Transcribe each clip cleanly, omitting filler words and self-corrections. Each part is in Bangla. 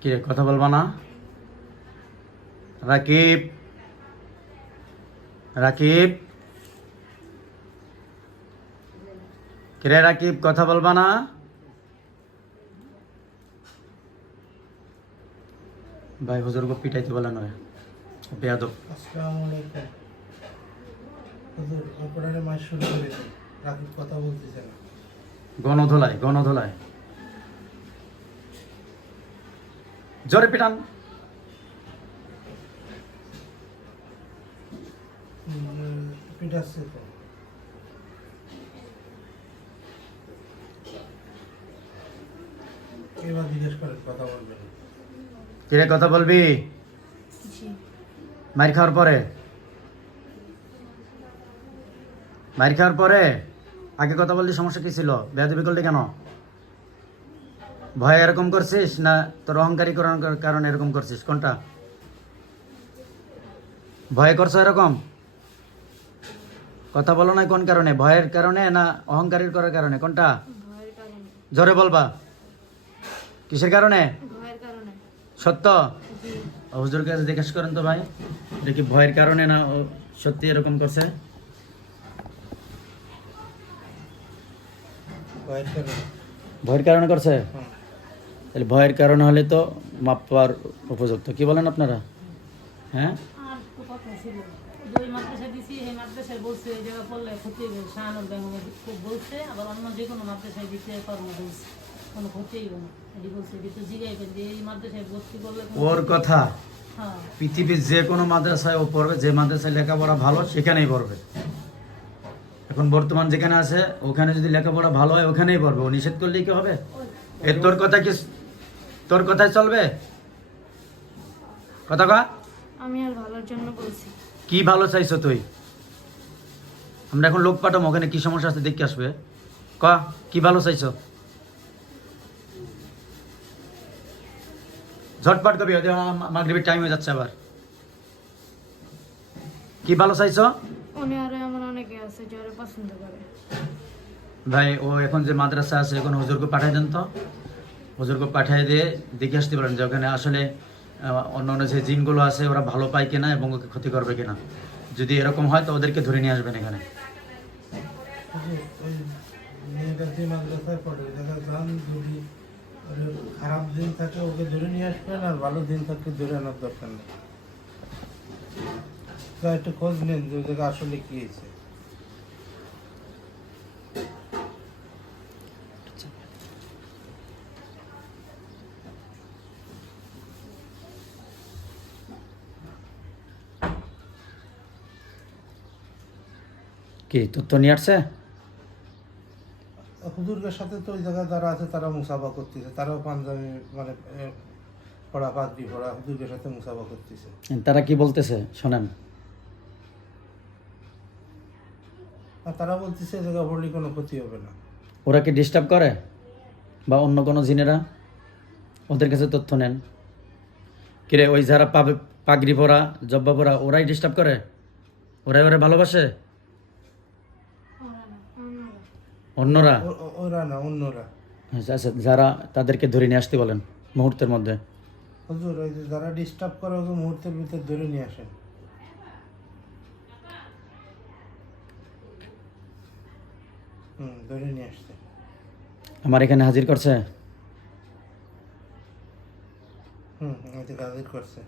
কি রে, কথা বলবা না? রাকিব, রাকিব, কিরে রাকিব, কথা বলবা না? ভাই হুজুরকে পিটাইতে বলে নয়, বেয়াদব। আসসালামু আলাইকুম। হুজুর অপরাধের মাস শুরু করে দিন। রাকিব কথা বলতেছে না। গণধোলায়, গণধোলায় জোরে পিটান। পিটাচ্ছে তো। এবার জিজ্ঞেস করেন কথা বলবেন। কিরে, কথা বলবি? মার খাওয়ার পরে, মার খাওয়ার পরে আগে কথা বললি সমস্যা কি ছিল? বেয়াদবি করলি কেন? ভয় এরকম করছিস না তোর অহংকারী করার কারণে এরকম করছিস? কোনটা? ভয় করছো এরকম? কথা বলো না কোন কারণে? ভয়ের কারণে না অহংকারীর করার কারণে? কোনটা? ভয়ের কারণে। জোরে বলবা। কিসের কারণে? ভয়ের কারণে। সত্য? জি। হুজুর কাছে জিজ্ঞেস করেন তো ভাই, এটা কি ভয়ের কারণে না ও সত্যি এরকম করছে? ভয়ের কারণে। ভয়ের কারণে করছে? হ্যাঁ। তাহলে ভয়ের কারণে হলে তো মাপ পাওয়ার উপযুক্ত। কি বলেন আপনারা? হ্যাঁ, আর তো কথা ছিল ওই মাদ্রাসায় দিছি, এই মাদ্রাসায় বলছে এই জায়গা পড়লে ক্ষতি হবে, শাহানুর বেগমে খুব বলছে, আবার অন্য যে কোনো মাদ্রাসায় দিতে পারবো বলছে, কোনো ক্ষতি হইব না এটি বলছে। এটি তো জিগাইবেন যে এই মাদ্রাসায় ভর্তি করলে কোনো ওর ক্ষতি হবে। কথা। হ্যাঁ। পৃথিবীর যে কোনো মাদ্রাসায় ও পড়বে, যে মাদ্রাসায় লেখাপড়া ভালো সেখানেই পড়বে। এখন বর্তমান যেখানে আছে ওখানে যদি লেখাপড়া ভালো হয় ওখানেই পড়বে। ও নিষেধ করলেই কি হবে? এর তোর কথা কি তোর কথাই চলবে? কথা কা? আমি আর ভালোর জন্য বলছি। কি ভালো চাইছো তুই? আমরা এখন লোক পাঠাবো, ওখানে কি সমস্যা আছে দেখে আসবে। ক, কি ভালো চাইছো? ঝটপট কবি, মাগরিবের টাইম হয়ে যাচ্ছে আবার। কি ভালো চাইছো? উনি আরো এমন অনেকে আছে যারা পছন্দ করে। ভাই ও এখন যে মাদ্রাসা আছে এখন হুজুরকে পাঠিয়ে দেন তো। হুজুরকে পাঠিয়ে দিয়ে দেখে আসতে পারেন যে ওখানে আসলে অন্য অন্য যে জিনগুলো আছে ওরা ভালো পায় কিনা এবং ওকে ক্ষতি করবে কিনা। যদি এরকম হয় তো ওদেরকে ধরে নিয়ে আসবেন এখানে। হুজুর, ওই মেয়েটা যে মাদ্রাসায় পড়ে ওই জায়গায় যান, যদি ওর খারাপ দিন থাকে ওকে ধরে নিয়ে আসবেন, আর ভালো দিন থাকলে ধরে আনার দরকার নেই। তা একটু খোঁজ নেন যে ওই জায়গায় আসলে কি হয়েছে। কি তথ্য নিয়ে আসছে? হুজুরের সাথে তো ওই জায়গায় যারা আছে তারা মুসাফা করতেছে, তারাও পাঞ্জাবি মানে পড়া পাগড়ি পড়া হুজুরের সাথে মুসাফা করতেছে। তারা কি বলতেছে শোনেন। আর তারা বলতেছে এই জায়গা পড়লে কোনো ক্ষতি হবে না। ওরা কি ডিস্টার্ব করে বা অন্য কোনো জিনেরা? ওদের কাছে তথ্য নেন। কিরে, ওই যারা পাবে পাগড়ি পরা জব্বা পরা ওরাই ডিস্টার্ব করে? ওরাই ওরা ভালোবাসে? ওরা না, অন্যরা। অন্যরা? ওরা না, অন্যরা। আচ্ছা আচ্ছা, যারা তাদেরকে ধরে নিয়ে আসতে বলেন মুহূর্তের মধ্যে। হুজুর ওই যে যারা ডিস্টার্ব করে ওকে মুহূর্তের ভিতর ধরে নিয়ে আসেন। ধরে নিয়ে আসছে। আমার এখানে হাজির করছে। ওই যে হাজির করছে।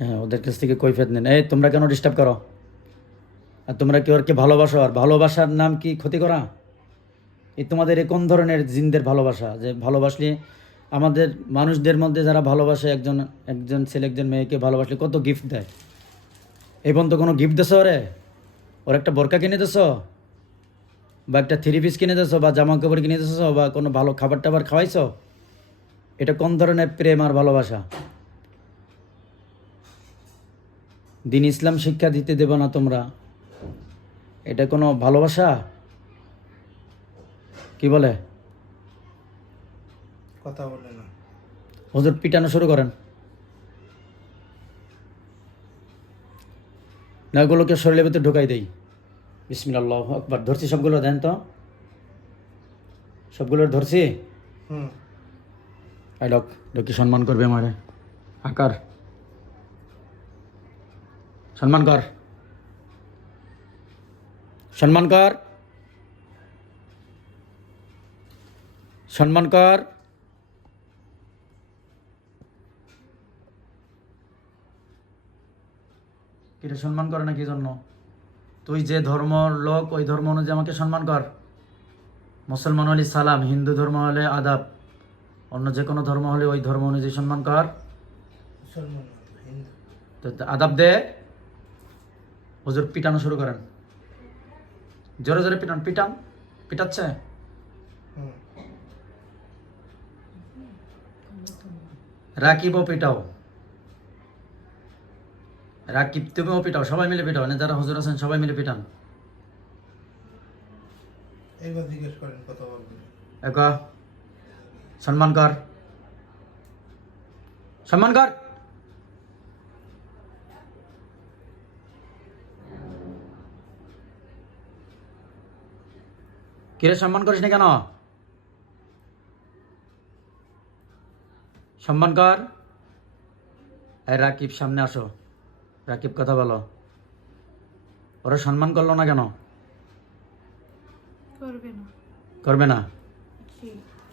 হ্যাঁ, ওদের কাছ থেকে কৈফিয়ত নেন। এই তোমরা কেন ডিস্টার্ব করো? আর তোমরা কি ওরকে ভালোবাসো? আর ভালোবাসার নাম কি ক্ষতি করা? এই তোমাদের কোন ধরনের জিনদের ভালোবাসা যে ভালোবাসলে আমাদের মানুষদের মধ্যে যারা ভালোবাসে একজন একজন ছেলে একজন মেয়েকে ভালোবাসলে কত গিফট দেয়। এই পর্যন্ত কোনো গিফট দেছো ওরে? ওর একটা বোরকা কিনে দিছো বা একটা থ্রি পিস কিনে দিছো বা জামা কাপড় কিনে দিছো বা কোনো ভালো খাবার টাবার খাওয়াইছো? এটা কোন ধরনের প্রেম আর ভালোবাসা? দিন ইসলাম শিক্ষা দিতে দেব না তোমরা, এটা কোনো ভালোবাসা? কি বলে? কথা বলে না। হুজুর পিটানো শুরু করেন। না ওগুলোকে শরীরের ভিতরে ঢুকাই দেই। বিসমিল্লাহ আল্লাহু আকবার। ধরছি সবগুলো, দেন তো সবগুলোর ধরছি। হুম আই লোক লোকে সম্মান করবে আমারে। আকার সম্মান কর, সম্মান কর, সম্মান কর। এটা সম্মান করে না কি জন্য? তুই যে ধর্মর লোক ওই ধর্ম অনুযায়ী আমাকে সম্মান কর। মুসলমান হলে সালাম, হিন্দু ধর্ম হলে আদাব, অন্য যে কোনো ধর্ম হলে ওই ধর্ম অনুযায়ী সম্মান কর। মুসলমান হিন্দু তো আদাব দে। হুজুর পিটানো শুরু করেন, জোরে জোরে পিটান, পিটান, পিটাচ্ছে। হুম রাকিবও পিটাও, রাকিব তুমিও পিটাও, সবাই মিলে পিটাও, না যারা হুজুর আছেন সবাই মিলে পিটান। এইবার জিজ্ঞেস করেন কথা বলবেন। এক সম্মান কর, সম্মান কর। কিরে সম্মান করিস না কেন? সম্মান কর। এই রাকিব সামনে আসো, রাকিব কথা বলো। ওরা সম্মান করলো না কেন? করবে না। করবে না? জি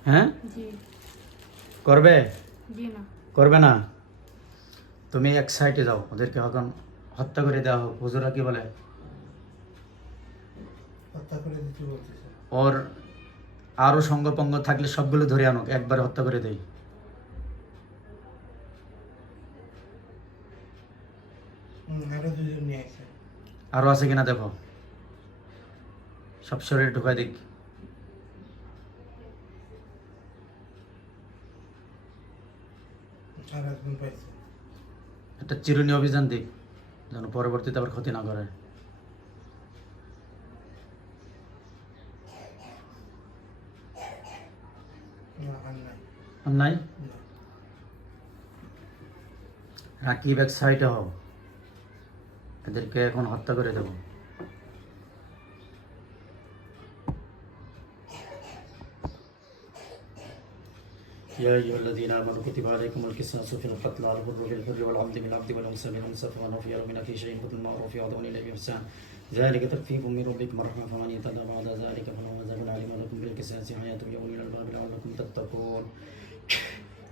হ্যাঁ জি করবে? জি না। করবে না? তুমি এক সাইডে যাও, ওদেরকে এখন হত্যা করে দেওয়া হোক। হুজুরা কি বলে? হত্যা করে দিতে বলতেছে। ওর আরো সঙ্গপঙ্গ থাকলে সবগুলো ধরে আনুক, একবারে হত্যা করে দেই। আরো দুজন নিয়ে আসে। আরো আছে কিনা দেখো, সব শরীরে ঢুকাই দিক। আর একজন পাইছে। একটা চিরুনি অভিযান দিক, যেন পরবর্তীতে আবার ক্ষতি না করে। না আর নাই। আর নাই? না। রাকিব এক সাইডে হও, এদেরকে এখন হত্যা করে দেবো। يا أيها الذين آمنوا كتب عليكم القصاص في القتلى الحر بالحر والعبد بالعبد والأنثى بالأنثى فمن عفي له من أخيه شيء بالمعروف يعظم إليه بإحسان ذلك تخفيف من ربكم ورحمة فمن اهتدى بعد ذلك فله عذاب عليم ولكم بالقصاص حياة يا أولي الألباب لعلكم تتقون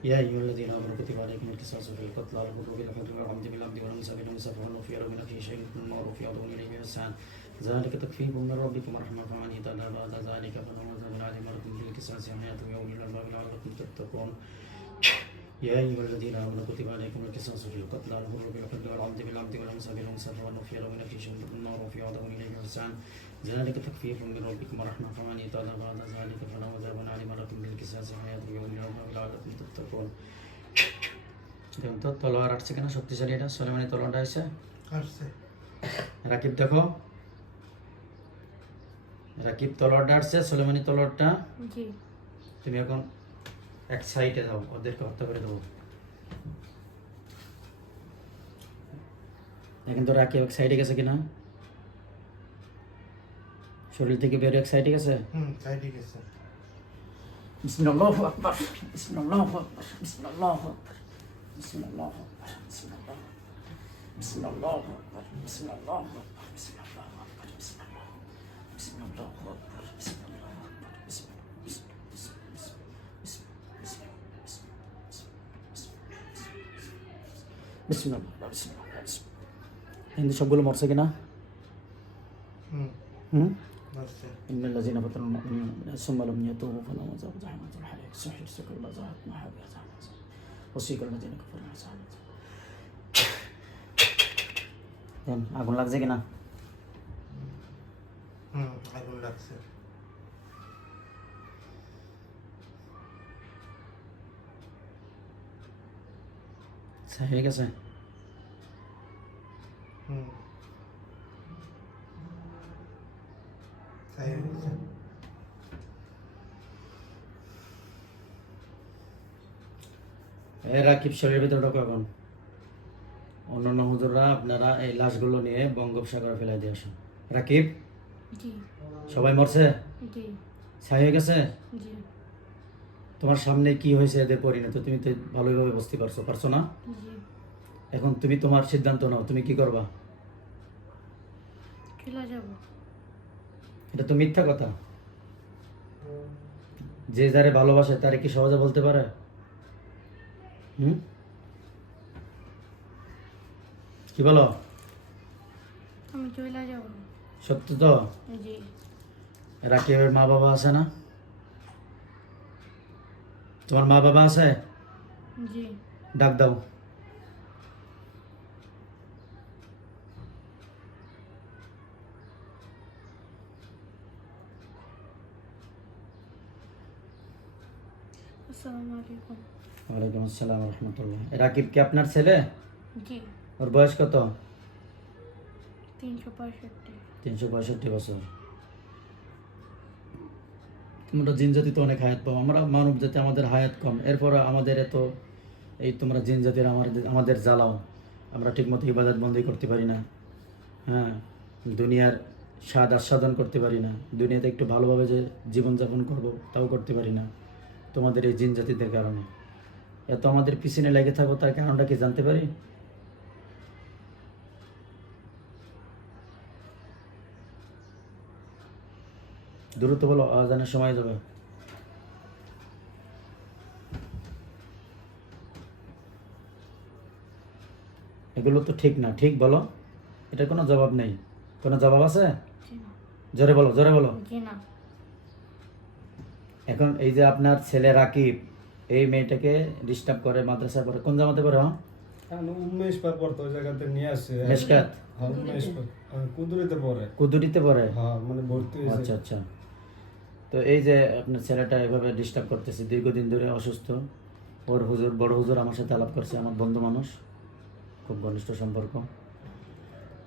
يا أيها الذين آمنوا كتب عليكم القصاص في القتلى الحر بالحر والعبد بالعبد والأنثى بالأنثى فمن عفي له من أخيه شيء بالمعروف يعظم إليه بإحسان ذلك تخفيف من ربكم ورحمة فمن اهتدى بعد ذلك فله عذاب عليم ولكم بالقصاص حياة يا أولي الألباب لعلكم تتقون يا أيها الذين آمنوا كتب عليكم القصاص في القتلى الحر بالحر والعبد بالعبد والأنثى بالأنثى فمن عفي له من أخيه شيء بالمعروف يعظم إليه بإحسان ذلك تخفيف من ربكم ورحمة فمن اهتدى بعد ذلك فله عذاب عليم ولكم بالقصاص حياة يا أولي الألباب لعلكم تتقون দেখুন তো তলোয়ার আসছে কিনা শক্তিশালী, এটা সোলেমানি তলোয়ারটা আছে। আসছে। রাকিব দেখো, রাকিব তলোয়ারটা আসছে, সোলেমানি তলোয়ারটা। জি তুমি এখন এক সাইডে যাও, ওদেরকে হত্যা করে দেবো। এখন তো রাকিব এক সাইডে গেছে কিনা, শরীর থেকে বের এক সাইডে গেছে। সাইডে গেছে। বিসমিল্লাহু আকবার, বিসমিল্লাহু আকবার, বিসমিল্লাহু আকবার, বিসমিল্লাহু আকবার, বিসমিল্লাহু আকবার, বিসমিল্লাহু আকবার, বিসমিল্লাহু আকবার, বিসমিল্লাহু আকবার, বিসমিল্লাহু আকবার, বিসমিল্লাহ। হিন্দু সবগুলো মরছে কিনা? হুম আসছে। إن الذين فتنوا المؤمنين ثم لم يتوبوا فلهم عذاب جهنم الحريق سحر سكر لا زهرت ما حابة وسيق الذين كفروا عذاب দেন আগুন লাগছে কিনা? আগুন লাগছে। হয়ে গেছে। ছাই হয়ে গেছে। রাকিব শরীরের ভিতরে ঢোকা এখন। অন্যান্য হুজুররা আপনারা এই লাশগুলো নিয়ে বঙ্গোপসাগরে ফেলাই দিয়ে আসুন। রাকিব, জি সবাই মরছে, জি ছাই হয়ে গেছে। জি তোমার সামনে কি হয়েছে এদের পরিণত তুমি তো ভালোভাবে বুঝতে পারছো না? জি। এখন তুমি তোমার সিদ্ধান্ত নাও, তুমি কি করবা? চলে যাব। এটা তো মিথ্যা কথা। যে যারে ভালোবাসে তারে কি সহজে বলতে পারে? হুম, কি বলো? আমি চলে যাব। সত্য তো? জি। রাকিবের মা বাবা আছে না? তোমার মা বাবা আছে? জি। ডাক দাও। আসসালামু আলাইকুম। ওয়ালাইকুম আসসালাম রহমতুল্লাহ। রাকিব কি আপনার ছেলে? জি। ওর বয়স কত? 365। 365 বছর। তোমরা জিন জাতি তো অনেক হায়াত পাও, আমরা মানব জাতি আমাদের হায়াত কম, এরপর আমাদের এত এই তোমরা জিন জাতির আমাদের জ্বালাও, আমরা ঠিকমতো ইবাদত বন্দী করতে পারি না। হ্যাঁ, দুনিয়ার স্বাদ আস্বাদন করতে পারি না, দুনিয়াতে একটু ভালোভাবে যে জীবনযাপন করব তাও করতে পারি না তোমাদের এই জিন জাতিদের কারণে। এত আমাদের পিছনে লেগে থাকো, তার কারণটা কি জানতে পারি? দ্রুত বলো, আজানের সময় যাবে। এগুলো তো ঠিক না, ঠিক বলো। এটার কোনো জবাব নেই, কোনো জবাব আছে? জি না। জোরে বলো, জোরে বলো। জি না। এখন এই যে আপনার ছেলে রাকিব এই মেয়েটাকে ডিস্টার্ব করে, মাদ্রাসায় পড়ে, কোন জামাতে পড়ে? হ্যাঁ, উমেশ পার পড়তো ওই জায়গাতে নিয়ে আসছে। মেশকাত হ্যাঁ, উমেশ কুদুরিতে পড়ে। কুদুরিতে পড়ে? হ্যাঁ, মানে ভর্তি হয়েছে। আচ্ছা আচ্ছা। তো এই যে আপনার ছেলেটা এভাবে ডিস্টার্ব করতেছে দীর্ঘদিন ধরে, অসুস্থ। ওর হুজুর, বড় হুজুর আমার সাথে আলাপ করছে, আমার বন্ধু মানুষ, খুব ঘনিষ্ঠ সম্পর্ক।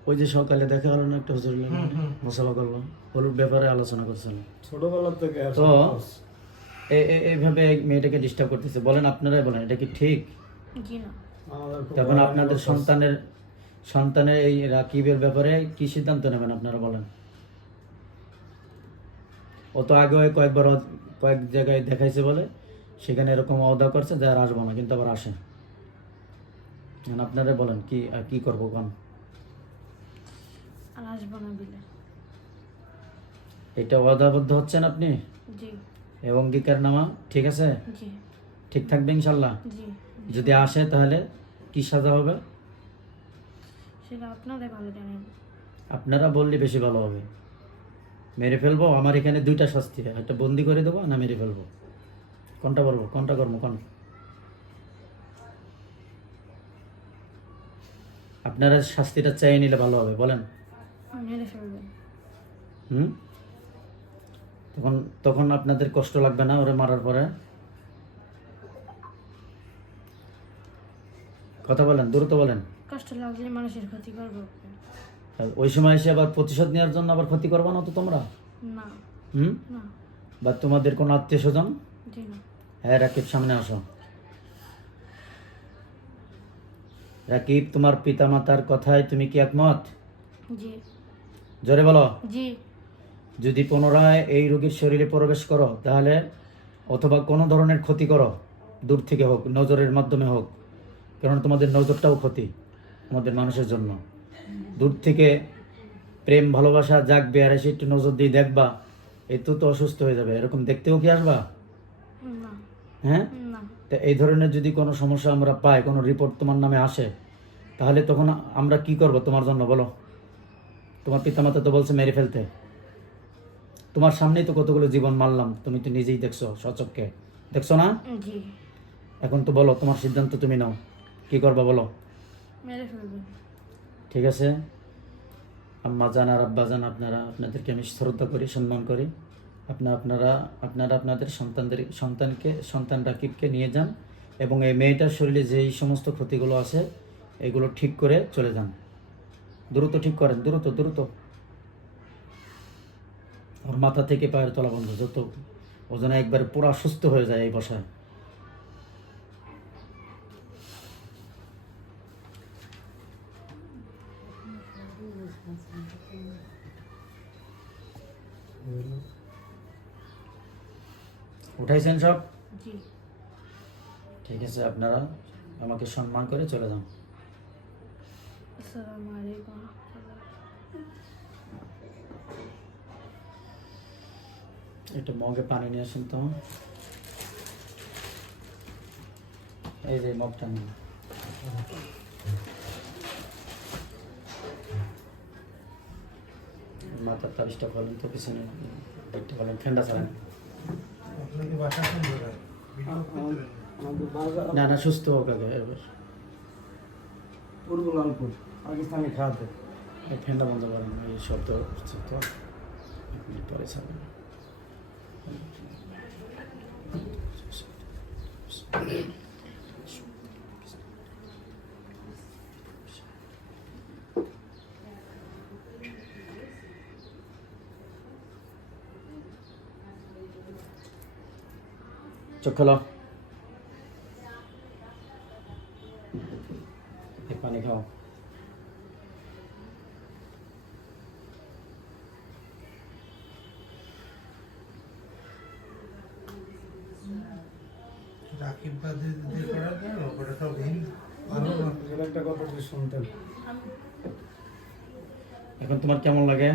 ওই যে সকালে দেখা হলো না একটা হুজুর মশলা করলো, ওর ব্যাপারে আলোচনা করছিল। ছোটবেলা থেকে আর তো সব- এইভাবে মেয়েটাকে ডিস্টার্ব করতেছে, বলেন আপনারাই বলেন, এটা কি ঠিক? জি না। আমাদের খুব তখন ভয় আপনাদের লাগতো। সন্তানের এই রাকিবের ব্যাপারে কি সিদ্ধান্ত নেবেন আপনারা বলেন? ও তো আগে কয়েক জায়গায় দেখাইছে বলে সেখানে এরকম অদা করছে যে আর আসবো না, কিন্তু আবার আসে। এখন আপনারা বলেন কি করবো কোন? আর আসবো না বিলে। এটা অদাবদ্ধ হচ্ছেন আপনি, জি। এবং অঙ্গীকার নামা ঠিক আছে? জি। ঠিক থাকবে ইনশাল্লাহ? জি। যদি আসে তাহলে কি সাজা হবে? সেটা আপনারাই ভালো জানেন। আপনারা বললে বেশি ভালো হবে। মেরে ফেলবো? আমার এখানে দুইটা শাস্তি, একটা বন্দি করে দেবো না মেরে ফেলবো, কোনটা বলবো, কোনটা করবো কোন? আপনারা শাস্তিটা চাই নিলে ভালো হবে, বলেন। মেরে ফেলবেন। হুম, তখন তখন আপনাদের কষ্ট লাগবে না ওরা মারার পরে? কথা বলেন, দ্রুত বলেন। কষ্ট লাগলে মানুষের ক্ষতি করবো। আর ওই সময় এসে আবার প্রতিশোধ নেওয়ার জন্য আবার ক্ষতি করবা না তো তোমরা? না। হুম, না। বা তোমাদের কোনো আত্মীয় স্বজন? জি না। হ্যাঁ রাকিব, সামনে আসো। রাকিব, তোমার পিতামাতার কথায় তুমি কি একমত? জি। জোরে বলো। জি। যদি পুনরায় এই রোগীর শরীরে প্রবেশ করো তাহলে, অথবা কোনো ধরনের ক্ষতি করো, দূর থেকে হোক, নজরের মাধ্যমে হোক, কারণ তোমাদের নজরটাও ক্ষতি আমাদের মানুষের জন্য। দূর থেকে প্রেম ভালোবাসা জাগবে, আর এসে একটু নজর দিয়ে দেখবা, এই তো অসুস্থ হয়ে যাবে, এরকম দেখতেও কি আসবা? না। হ্যাঁ, না। তা এই ধরনের যদি কোনো সমস্যা আমরা পাই, কোনো রিপোর্ট তোমার নামে আসে, তাহলে তখন আমরা কি করব তোমার জন্য বলো? তোমার পিতামাতা তো বলছে মেরে ফেলতে, তোমার সামনেই তো কতগুলো জীবন মারলাম, তুমি তো নিজেই দেখছো, সচক্ষে দেখছো না? জি। এখন তো বলো, তোমার সিদ্ধান্ত তুমি নাও, কি করবা বলো? মেরে ফেলবেন। ঠিক আছে আম্মা জান আর আব্বা জান, আপনাদেরকে আমি শ্রদ্ধা করি, সম্মান করি। আপনারা আপনাদের সন্তান রাকিবকে নিয়ে যান, এবং এই মেয়েটার শরীরে যেই সমস্ত ক্ষতিগুলো আছে এগুলো ঠিক করে চলে যান, দ্রুত ঠিক করেন, দ্রুত দ্রুত। ওর মাথা থেকে পায়ের তলা বন্ধ, যত ওজন একবার পুরা সুস্থ হয়ে যায় এই বসায়। উঠাইছেন সব? জি। ঠিক আছে, আপনারা আমাকে সম্মান করে চলে যান। আসসালামু আলাইকুম। একটু মগে পানি নিয়ে আসেন তো। এই যে মগটা নিন। মাথার তাবিজটা বলেন তো, পিছনে দিকটা বলেন, ঠান্ডা চালান। আপনার কি বাসা কোন জায়গায়? আমাদের বাজার না না, সুস্থ হোক আগে এবার। পূর্ব লালপুর পাকিস্তানি খাতে। এই ফ্যানটা বন্ধ করেন, এই শব্দ হচ্ছে তো, এক মিনিট পরে ছাড়বেন। চোখ খোলো, এক পানি খাও। রাকিব বাদে দিয়ে করার কেন ওটা তো ভিন ভালো না। এখানে একটা কথা যদি শুনতেন। এখন তোমার কেমন লাগে?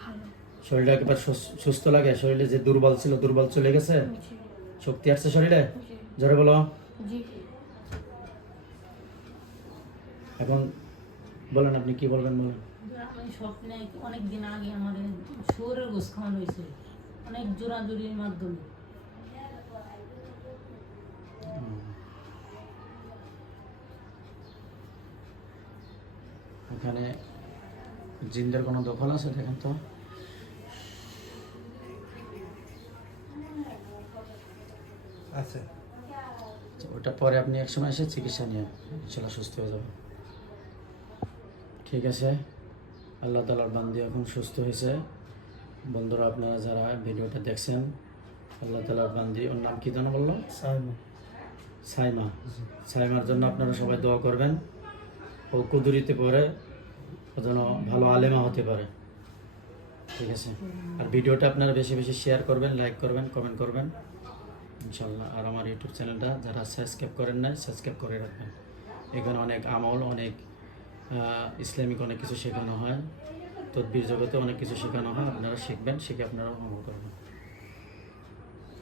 ভালো। শরীরটা একেবারে সুস্থ লাগে? শরীরে যে দুর্বল ছিল, দুর্বল চলে গেছে? জি। শক্তি আসছে শরীরে? জি। জোরে বলো। জি। এখন বলেন, আপনি কি বলবেন বলেন। আমি স্বপ্নে অনেক দিন আগে আমাদের শুয়োরের গোস খাওয়ানো হয়েছে, অনেক জোরাজুরির মাধ্যমে। ওখানে জিনদের কোনো দখল আছে দেখেন তো। আছে। ওটা পরে আপনি এক সময় এসে চিকিৎসা নিয়ে ইনশাল্লাহ সুস্থ হয়ে যাবেন। ঠিক আছে, আল্লাহ তাআলার বান্দী এখন সুস্থ হয়েছে। বন্ধুরা, আপনারা যারা ভিডিওটা দেখছেন, আল্লাহ তাআলার বান্দী, ওর নাম কি যেন বললো? সাইমা। সাইমা। সাইমার জন্য আপনারা সবাই দোয়া করবেন। ও কুদুরিতে পড়ে ও যেন ভালো আলেমা হতে পারে। ঠিক আছে, আর ভিডিওটা আপনারা বেশি বেশি শেয়ার করবেন, লাইক করবেন, কমেন্ট করবেন ইনশাল্লাহ। আর আমার ইউটিউব চ্যানেলটা যারা সাবস্ক্রাইব করেন নাই, সাবস্ক্রাইব করে রাখবেন। এখানে অনেক আমল, অনেক ইসলামিক অনেক কিছু শেখানো হয়, তদবির জগতে অনেক কিছু শেখানো হয়। আপনারা শিখবেন, শিখে আপনারা আমল করবেন।